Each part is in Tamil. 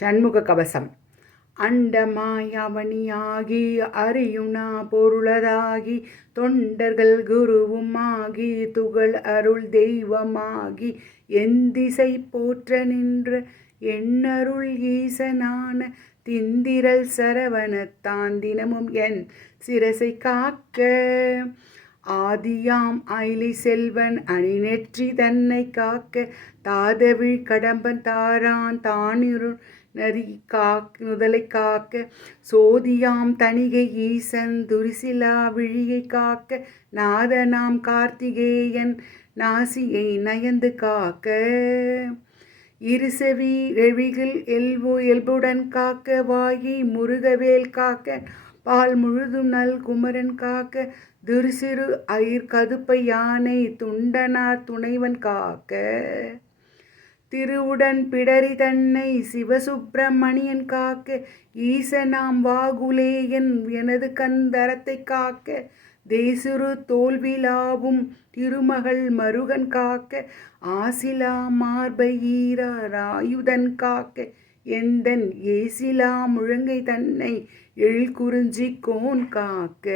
ஷண்முக கவசம். அண்டமாய் அவனியாகி அறியுணா பொருளதாகி தொண்டர்கள் குருவுமாகி துகள் அருள் தெய்வமாகி எந்திசை போற்ற நின்ற எண்ணருள் ஈசனான திந்திரல் சரவணத்தான் தினமும் என் சிரசை காக்க. ஆதியாம் அயிலை செல்வன் அணிநெற்றி தன்னை காக்க தாதவிழ் கடம்பன் தாரான் தானிரு நரி நுதலை காக்க. சோதியாம் தணிகை ஈசன் துரிசிலா விழியை காக்க நாதனாம் கார்த்திகேயன் நாசியை நயந்து காக்க. இருசெவி எழில் இயல்புடன் காக்க வாயை முருகவேல் காக்க பால் முழுதும் நல் குமரன் காக்க. துரிசிறு அயிர் கதுப்பை யானை துண்டனார் துணைவன் காக்க. திருவுடன் பிடரி தன்னை சிவசுப்பிரமணியன் காக்க ஈசனாம் வாகுலேயன் எனது கந்தரத்தை காக்க. தேசுரு தோல்விலாவும் திருமகள் மருகன் காக்க ஆசிலா மார்பை ஈராயுதன் காக்க. எந்தன் ஏசிலா முழங்கை தன்னை எழில்குறிஞ்சி கோன் காக்க.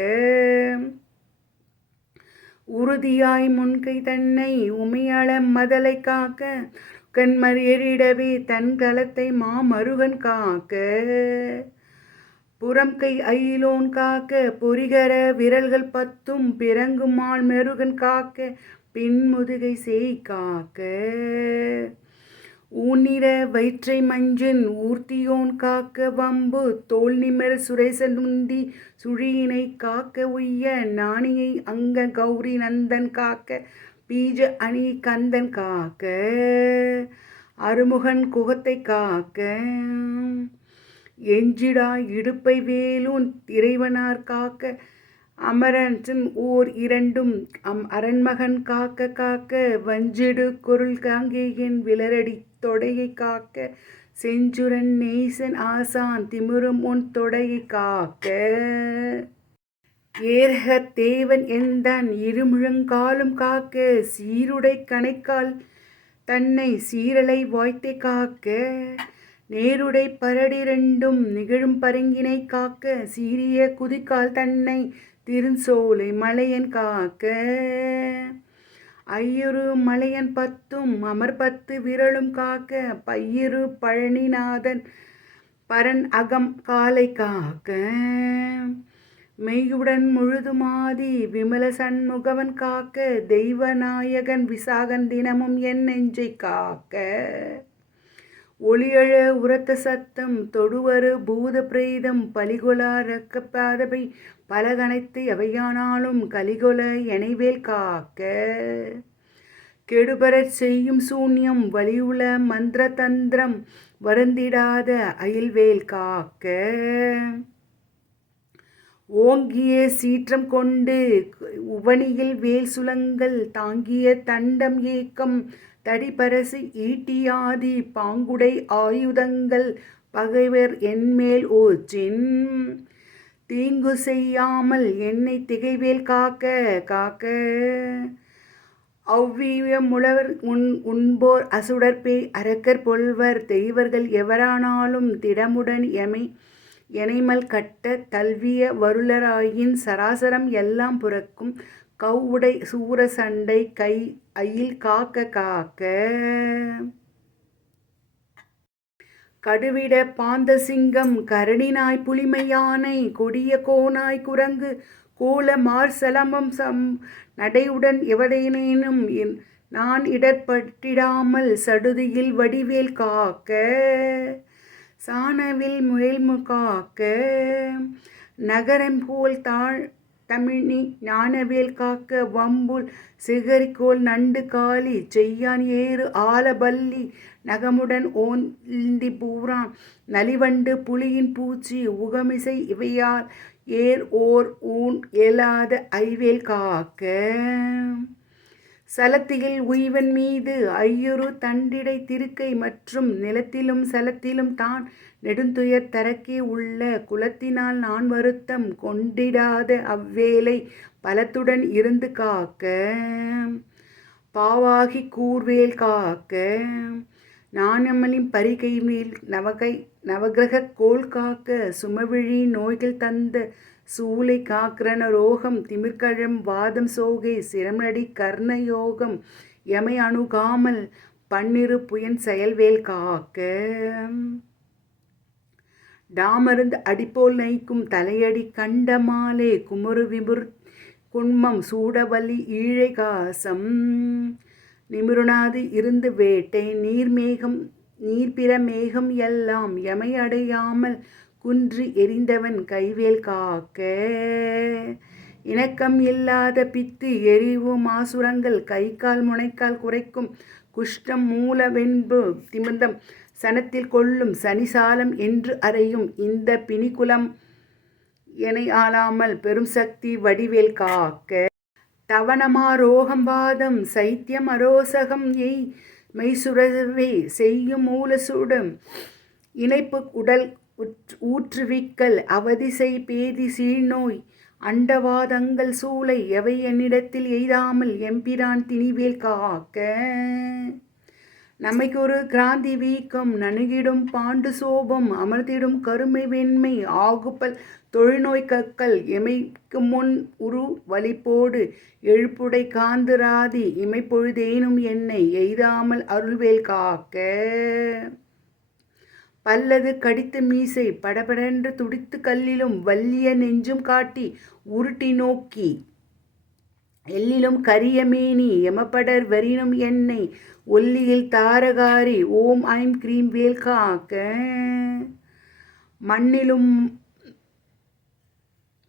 உறுதியாய் முன்கை தன்னை உமையள மதலை காக்க கண்மறியரிடவே தன் களத்தை மாமருகன் காக்க. புறம் கை அயிலோன் காக்க பொறிகர விரல்கள் 10 பிறங்குமாள் மெருகன் காக்க பின்முதுகை சேய் காக்க. ஊனிர வயிற்றை மஞ்சன் ஊர்த்தியோன் காக்க வம்பு தோல் நிமர் சுரேசன் உந்தி சுழியினை காக்க உய்ய நாணியை அங்க கௌரி நந்தன் காக்க பீஜ அணி கந்தன் காக்க. அருமுகன் குகத்தை காக்க எஞ்சிடா இடுப்பை வேலூன் இறைவனார் காக்க. அமரன் ஓர் 2 அரண்மகன் காக்க காக்க வஞ்சிடு குருள் காங்கேயன் விலரடி தொடையை காக்க. செஞ்சுரன் நேசன் ஆசான் திமிரும் உன் தொடையை காக்க. ஏர்க தேவன் எந்தான் இருமுழங்காலும் காக்க சீருடை கணைக்கால் தன்னை சீரலை வாய்த்தை காக்க. நேருடை பரடி 2 நிகழும் பரங்கினை காக்க சீரிய குதிக்கால் தன்னை திருஞ்சோலை மலையன் காக்க. ஐயுறு மலையன் 10 அமர் 10 விரலும் காக்க பையிரு பழனிநாதன் பரன் அகம் காலை காக்க. மெய்யுடன் முழுதுமாதி விமல சண்முகவன் காக்க தெய்வநாயகன் விசாகன் தினமும் என் நெஞ்சை காக்க. ஒளியழ உரத்த சத்தம் தொடுவரு பூத பிரேதம் பலிகொலா ரக்கப்பாதவை பலகணைத்து எவையானாலும் கலிகொல எனைவேல் காக்க. கெடுபரச் செய்யும் சூன்யம் வலியுள மந்திர தந்திரம் வருந்திடாத அயில்வேல் காக்க. ஓங்கிய சீற்றம் கொண்டு உவனியில் வேல் சுலங்கள் தாங்கிய தண்டம் ஏக்கம் தடிபரசு ஈட்டியாதி பாங்குடை ஆயுதங்கள் பகைவர் என்மேல் ஓச்சின் தீங்கு செய்யாமல் என்னை திகைவேல் காக்க காக்க. அவ்விய முழவர் உண்போர் அசுடற்பே அரக்கர் பொல்வர் தெய்வர்கள் எவரானாலும் திடமுடன் எனைமல் கட்ட தல்விய வருளராயின் சராசரம் எல்லாம் புறக்கும் கவ்வுடை சூர சண்டை கை அயில் காக்க காக்க. கடுவிட பாந்த சிங்கம் கரடினாய் புலிமை யானை கொடிய கோனாய் குரங்கு கோல மார்சலமம் நடையுடன் எவதேனேனும் நான் இடர்பட்டிடாமல் சடுதியில் வடிவேல் காக்க. சாணவில் முயல்மு காக்க நகரம் போல் தமிழி ஞானவேல் காக்க. வம்புல் சிகரிக்கோள் நண்டு காளி செய்யான் ஏறு ஆலபல்லி நகமுடன் ஓந்தி பூரான் நலிவண்டு புலியின் பூச்சி உகமிசை இவையால் ஏர் ஓர் ஊன் ஏலாத ஐவேல் காக்க. சலத்தியில் உய்வன் மீது ஐயுறு தண்டிடை திருக்கை மற்றும் நிலத்திலும் சலத்திலும் தான் நெடுந்துயர் தரக்கே உள்ள குலத்தினால் நான் வருத்தம் கொண்டிடாத அவ்வேலை பலத்துடன் இருந்து காக்க. பாவாகி கூர்வேல் காக்க. நாணமலின் பரிகை மேல் நவகிரக கோள் காக்க சுமவிழி நோய்கள் தந்த சூளை காக்கிரன ரோகம் திமிர்கழம் வாதம் சோகை சிரமடி கர்ண யோகம் எமை அணுகாமல் பன்னிரு புயன் செயல்வேல் காக்க டாமருந்து அடிப்போல் நைக்கும் தலையடி கண்டமாலே குமுறு விமுர் குன்மம் சூடவலி ஈழை காசம் நிமிருணாது இருந்து வேட்டை நீர்பிற மேகம் எல்லாம் எமை அடையாமல் குன்றி எரிந்தவன் கைவேல் காக்க இணக்கம் இல்லாத பித்து எரிவு மாசுரங்கள் கைகால் முனைக்கால் குறைக்கும் குஷ்டம் மூல வெண்பு திமிர்ந்தம் சனத்தில் கொள்ளும் சனிசாலம் என்று அறையும் இந்த பிணிகுலம் எனை ஆளாமல் பெரும் சக்தி வடிவேல் காக்க தவணமா ரோகம் வாதம் சைத்தியம் அரோசகம் மெய்சுரவே செய்யும் மூலசூடும் இணைப்பு உடல் ஊற்றுவிக்கல் அவதிசை பேதி சீழ்நோய் அண்டவாதங்கள் சூளை எவை என்னிடத்தில் எய்தாமல் எம்பிரான் திணிவேல் காக்க நம்மைக்கு ஒரு கிராந்தி வீக்கம் நணுகிடும் பாண்டு சோபம் அமர்ந்திடும் கருமை வெண்மை ஆகுப்பல் தொழில்நோய் கற்கள் எமைக்கு முன் உரு வலிப்போடு எழுப்புடை காந்திராதி இமைப்பொழுதேனும் என்னை எய்தாமல் அருள்வேல் காக்க பல்லது கடித்து மீசை படபடென்று துடித்து கல்லிலும் வல்லிய நெஞ்சும் காட்டி உருட்டி நோக்கி எல்லிலும் கரிய மேனி எமப்படர் வரினும் என்னை ஒல்லியில் தாரகாரி ஓம் ஐம் கிரீம் வேல் காக்க மண்ணிலும்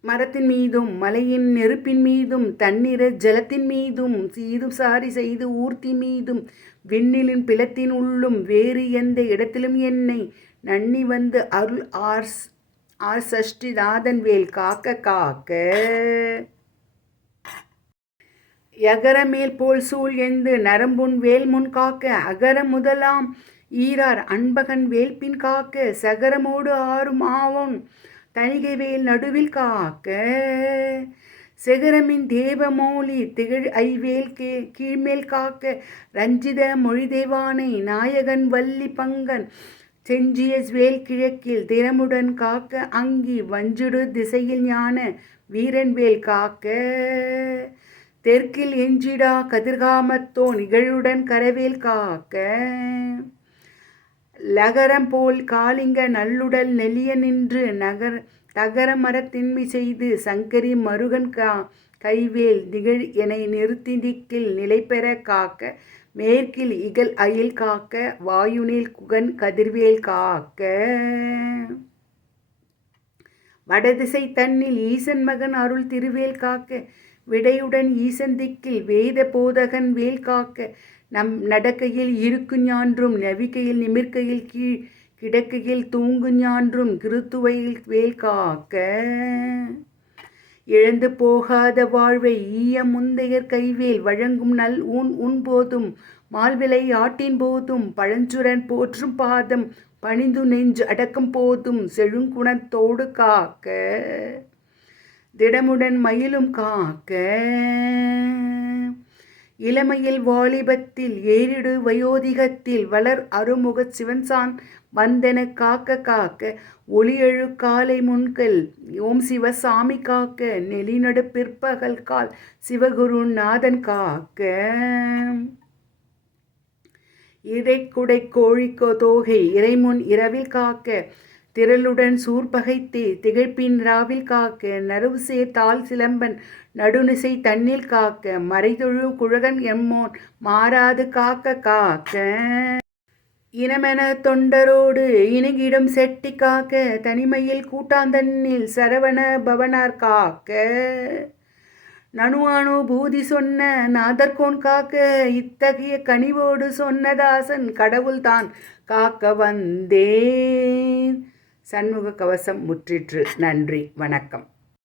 மரத்தின் மீதும் மலையின் நெருப்பின் மீதும் தண்ணீர ஜலத்தின் மீதும் சீதும் சாரி செய்து ஊர்த்தி மீதும் விண்ணிலின் பிளத்தின் உள்ளும் வேறு எந்த இடத்திலும் என்னை நன்னி வந்து அருள் ஆர் சஷ்டி நாதன் வேல் காக்க காக்க யகர மேல் போல் சூழ் எந்து நரம்புன் வேல் முன் காக்க அகர முதலாம் ஈரார் அன்பகன் வேல்பின் காக்க சகரமோடு ஆறும் ஆவோன் தணிகை வேல் நடுவில் காக்க செகரமின் தேவமோலி திகழ் ஐவேல் கீழ்மேல் காக்க ரஞ்சித மொழிதேவானை நாயகன் வள்ளி பங்கன் செஞ்சிய வேல் கிழக்கில் திறமுடன் காக்க அங்கி வஞ்சுடு திசையில் ஞான வீரன் வேல் காக்க தெற்கில் எஞ்சிடா கதிர்காமத்தோ நிகழுடன் கரவேல் காக்க லகரம் போல் காளிங்க நல்லுடல் நெல்லிய நின்று தகர மரத்தின்மை செய்து சங்கரி மருகன் கைவேல் நிகழ் என நிறுத்திடிக்கில் நிலைபெற காக்க மேற்கில் இகல் அயில் காக்க வாயுனில் குகன் கதிர்வேல் காக்க வடதிசை தன்னில் ஈசன் மகன் அருள் திருவேல் காக்க விடையுடன் ஈசன் திக்கில் வேத போதகன் வேல் காக்க நம் நடக்கையில் இருக்கு ஞான்றும் நவிக்கையில் நிமிர்க்கையில் கிடக்கையில் தூங்கு ஞான்றும் கிருத்துவையில் வேல் காக்க இழந்து போகாத வாழ்வை ஈய முந்தையர் கைவேல் வழங்கும் நல் உன் போதும் மால்விலை ஆட்டின் போதும் பழஞ்சுரன் போற்றும் பாதம் பணிந்து நெஞ்சு அடக்கும் போதும் செழுங்குணத்தோடு காக்க திடமுடன் மயிலும் காக்க இளமையில் வாலிபத்தில் ஏறிடு வயோதிகத்தில் வளர் அருமுகச் சிவன்சான் வந்தென காக்க காக்க ஒளியழு காலை முன்கள் ஓம் சிவசாமி காக்க நெலிநடு பிற்பகல் கால் சிவகுரு நாதன் காக்க இடைக்குடை கோழிக்கோ தோகை இறைமுன் இரவில் காக்க திரளுடன் சூர்பகைத்தே திகழ்ப்பின் ராவில் காக்க நறுவு சேர் தாள் சிலம்பன் நடுநிசை தன்னில் காக்க மறைதொழு குழகன் எம்மோன் மாறாது காக்க காக்க இனமென தொண்டரோடு இணுகிடும் செட்டி காக்க தனிமையில் கூட்டாந்தன்னில் சரவண பவனார் காக்க நனுவானு பூதி சொன்ன நாதர்கோன் காக்க இத்தகைய கனிவோடு சொன்னதாசன் கடவுள்தான் காக்க வந்தேன். சண்முக கவசம் முற்றிற்று. நன்றி, வணக்கம்.